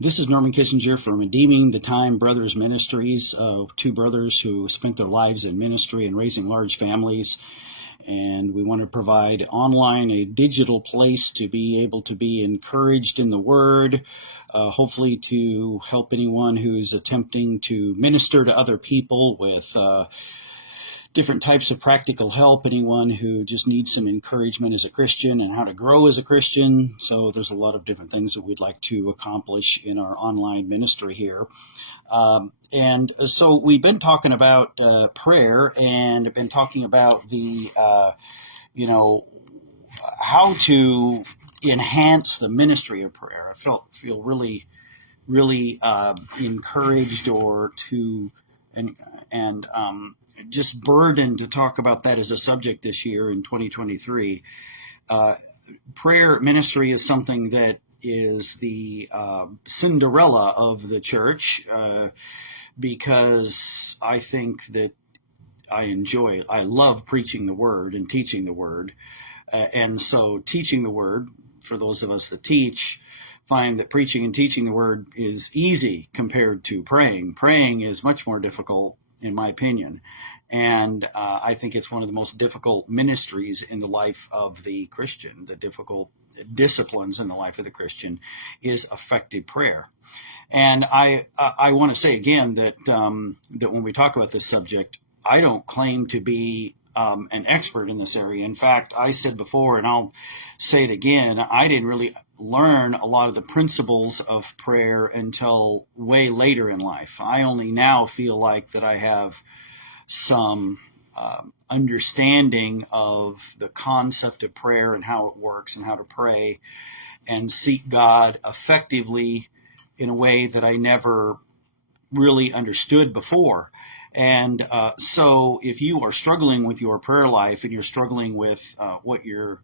This is Norman Kissinger from Redeeming the Time Brothers Ministries, two brothers who spent their lives in ministry and raising large families. And we want to provide online a digital place to be able to be encouraged in the Word, hopefully to help anyone who's attempting to minister to other people with different types of practical help, anyone who just needs some encouragement as a Christian and how to grow as a Christian. So there's a lot of different things that we'd like to accomplish in our online ministry here. And so we've been talking about prayer and been talking about the, how to enhance the ministry of prayer. I feel really encouraged and just burdened to talk about that as a subject this year in 2023. Prayer ministry is something that is the Cinderella of the church, because I think that I love preaching the Word and teaching the Word. And so teaching the Word, for those of us that teach, find that preaching and teaching the Word is easy compared to praying. Praying is much more difficult, in my opinion. And I think it's one of the most difficult ministries in the life of the Christian. The difficult disciplines in the life of the Christian is effective prayer. And I want to say again that when we talk about this subject, I don't claim to be an expert in this area. In fact, I said before, and I'll say it again, I didn't really learn a lot of the principles of prayer until way later in life. I only now feel like that I have some understanding of the concept of prayer and how it works and how to pray and seek God effectively in a way that I never really understood before. And so if you are struggling with your prayer life and you're struggling with what you're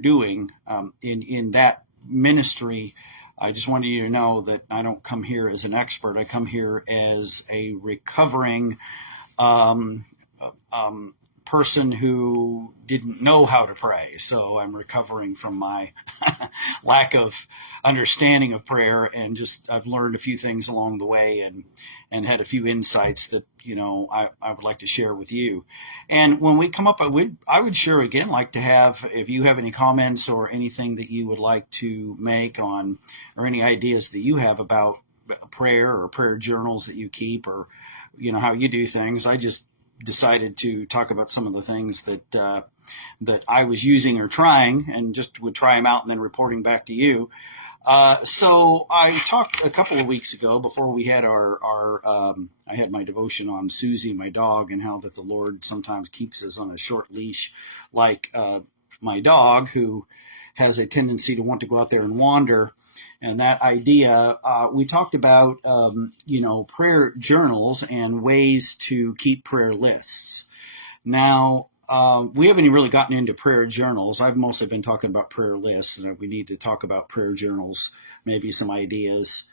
doing in that ministry, I just wanted you to know that I don't come here as an expert. I come here as a recovering person who didn't know how to pray. So I'm recovering from my lack of understanding of prayer, and just I've learned a few things along the way and had a few insights that I would like to share with you. And when we come up, I would sure again like to have, if you have any comments or anything that you would like to make on, or any ideas that you have about prayer or prayer journals that you keep, or how you do things. I just decided to talk about some of the things that I was using or trying, and just would try them out and then reporting back to you. So I talked a couple of weeks ago before we had I had my devotion on Susie, my dog, and how that the Lord sometimes keeps us on a short leash, like my dog, who has a tendency to want to go out there and wander. And that idea, we talked about, prayer journals and ways to keep prayer lists. Now, we haven't even really gotten into prayer journals. I've mostly been talking about prayer lists, and we need to talk about prayer journals, maybe some ideas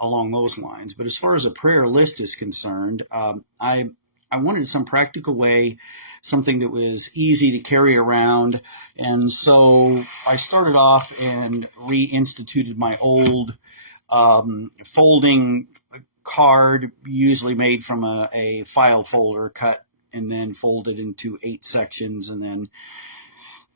along those lines. But as far as a prayer list is concerned, I wanted some practical way, something that was easy to carry around. And so I started off and reinstituted my old folding card, usually made from a file folder, cut and then folded into 8 sections, and then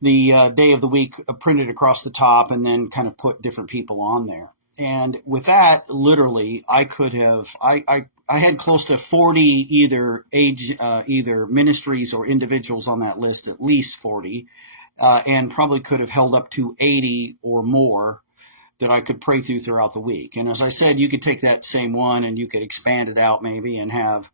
the day of the week printed across the top, and then kind of put different people on there. And with that, literally, I could have, I had close to 40 either ministries or individuals on that list, at least 40, and probably could have held up to 80 or more that I could pray through throughout the week. And as I said, you could take that same one and you could expand it out maybe and have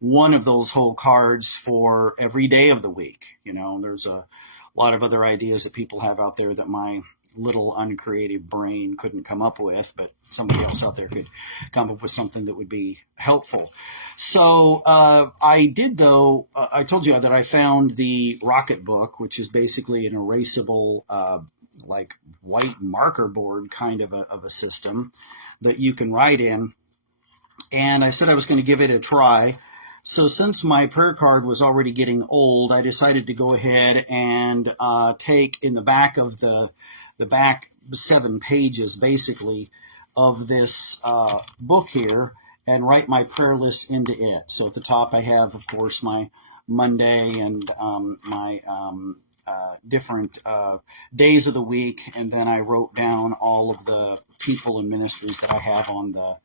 one of those whole cards for every day of the week. There's a lot of other ideas that people have out there that my little uncreative brain couldn't come up with, but somebody else out there could come up with something that would be helpful. So I did, though, I told you that I found the Rocket Book, which is basically an erasable, like white marker board kind of a system that you can write in. And I said I was going to give it a try. So since my prayer card was already getting old, I decided to go ahead and take in the back of the back 7 pages, basically, of this book here and write my prayer list into it. So at the top I have, of course, my Monday and my different days of the week, and then I wrote down all of the people and ministries that I have on the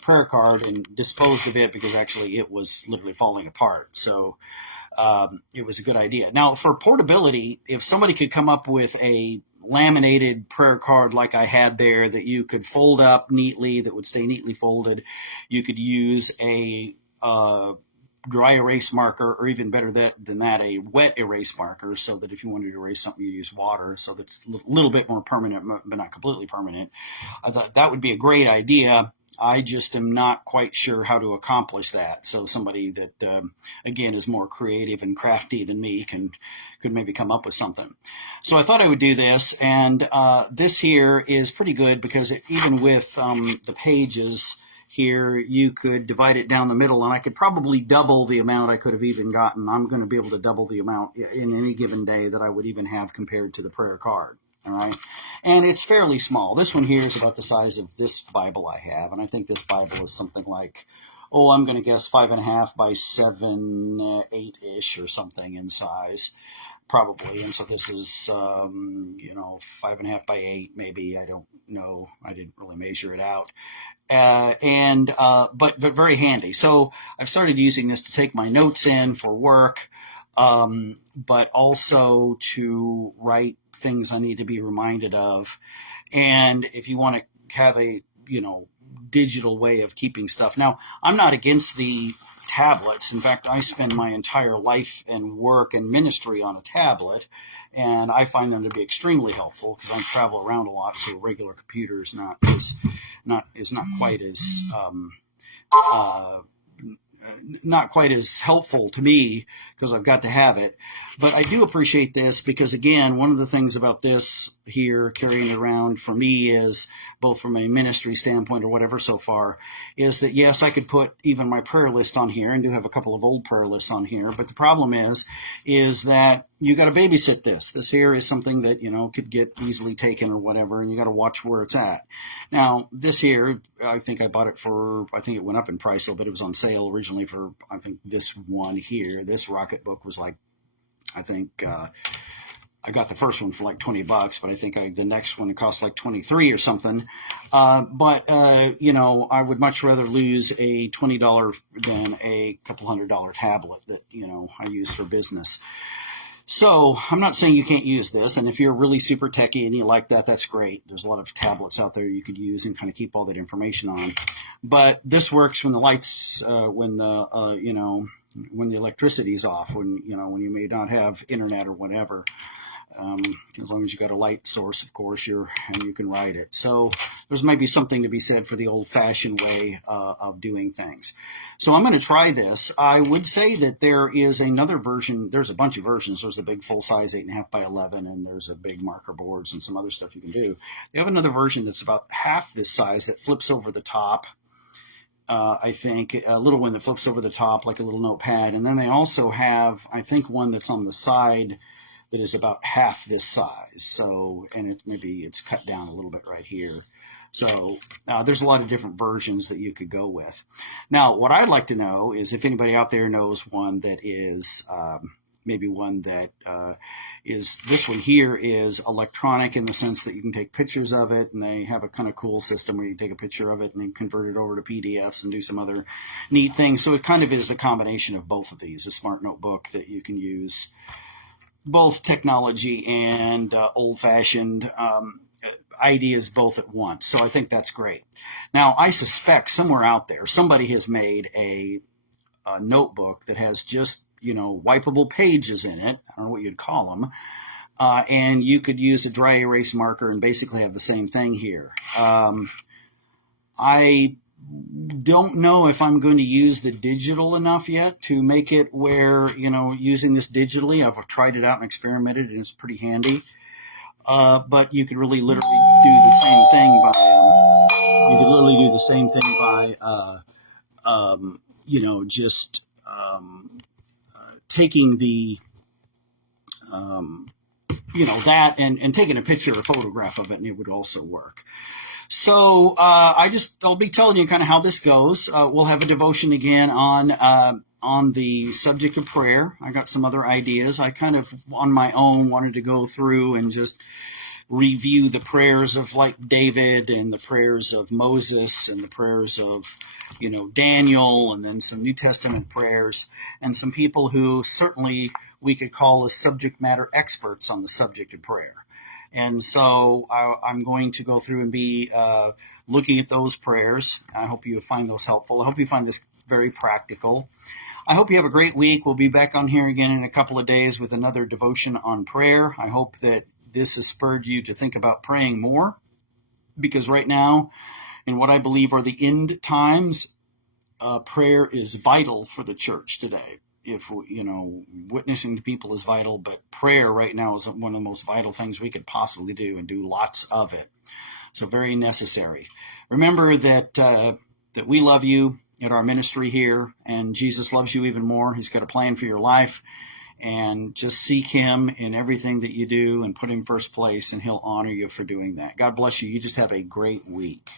prayer card and disposed of it because actually it was literally falling apart. So it was a good idea. Now, for portability, if somebody could come up with a laminated prayer card like I had there that you could fold up neatly, that would stay neatly folded, you could use a dry erase marker, or even better than that, a wet erase marker, so that if you wanted to erase something, you use water, so that's a little bit more permanent, but not completely permanent. I thought that would be a great idea. I just am not quite sure how to accomplish that. So somebody that, again, is more creative and crafty than me could maybe come up with something. So I thought I would do this, and this here is pretty good because even with the pages here, you could divide it down the middle, and I could probably double the amount I could have even gotten. I'm going to be able to double the amount in any given day that I would even have compared to the prayer card. All right. And it's fairly small. This one here is about the size of this Bible I have. And I think this Bible is something like, I'm going to guess 5.5 by 7, 8-ish or something in size, probably. And so this is, 5.5 by 8, maybe. I don't know. I didn't really measure it out. But very handy. So I've started using this to take my notes in for work, but also to write things I need to be reminded of. And if you want to have a, digital way of keeping stuff. Now, I'm not against the tablets. In fact, I spend my entire life and work and ministry on a tablet, and I find them to be extremely helpful because I travel around a lot, so a regular computer is not quite as not quite as helpful to me because I've got to have it. But I do appreciate this because, again, one of the things about this here, carrying it around for me is, both from a ministry standpoint or whatever so far, is that, yes, I could put even my prayer list on here, and do have a couple of old prayer lists on here. But the problem is that you got to babysit this. This here is something that, could get easily taken or whatever, and you got to watch where it's at. Now, this here, I think I bought it for, I think it went up in price, but it was on sale originally for, I think this one here, this Rocket book was like, I think, I got the first one for like $20, but I think the next one cost like 23 or something. But I would much rather lose a $20 than a couple $100 tablet that, I use for business. So I'm not saying you can't use this, and if you're really super techie and you like that, that's great. There's a lot of tablets out there you could use and kind of keep all that information on. But this works when the lights, when the electricity is off, when you may not have internet or whatever. As long as you got a light source, of course, and you can ride it. So there's maybe something to be said for the old-fashioned way of doing things. So I'm going to try this. I would say that there is another version. There's a bunch of versions. There's a big full-size 8.5 by 11, and there's a big marker boards and some other stuff you can do. They have another version that's about half this size that flips over the top. I think a little one that flips over the top like a little notepad. And then they also have, I think, one that's on the side that is about half this size. So, and it's cut down a little bit right here. So there's a lot of different versions that you could go with. Now, what I'd like to know is if anybody out there knows one that is maybe one that is, this one here is electronic in the sense that you can take pictures of it, and they have a kind of cool system where you take a picture of it and then convert it over to PDFs and do some other neat things. So it kind of is a combination of both of these, a smart notebook that you can use both technology and old-fashioned ideas both at once. So I think that's great. Now, I suspect somewhere out there, somebody has made a notebook that has just, wipeable pages in it. I don't know what you'd call them. And you could use a dry erase marker and basically have the same thing here. I don't know if I'm going to use the digital enough yet to make it where, using this digitally, I've tried it out and experimented, and it's pretty handy. But you could really literally do the same thing by, just taking the that and taking a picture or photograph of it, and it would also work. So I'll be telling you kind of how this goes. We'll have a devotion again on the subject of prayer. I got some other ideas. I kind of on my own wanted to go through and just review the prayers of like David and the prayers of Moses and the prayers of Daniel, and then some New Testament prayers and some people who certainly we could call as subject matter experts on the subject of prayer. And so I'm going to go through and be looking at those prayers. I hope you find those helpful. I hope you find this very practical. I hope you have a great week. We'll be back on here again in a couple of days with another devotion on prayer. I hope that this has spurred you to think about praying more, because right now, in what I believe are the end times, prayer is vital for the church today. If witnessing to people is vital, but prayer right now is one of the most vital things we could possibly do, and do lots of it. So very necessary. Remember that we love you at our ministry here, and Jesus loves you even more. He's got a plan for your life. And just seek him in everything that you do and put him first place, and he'll honor you for doing that. God bless you. You just have a great week.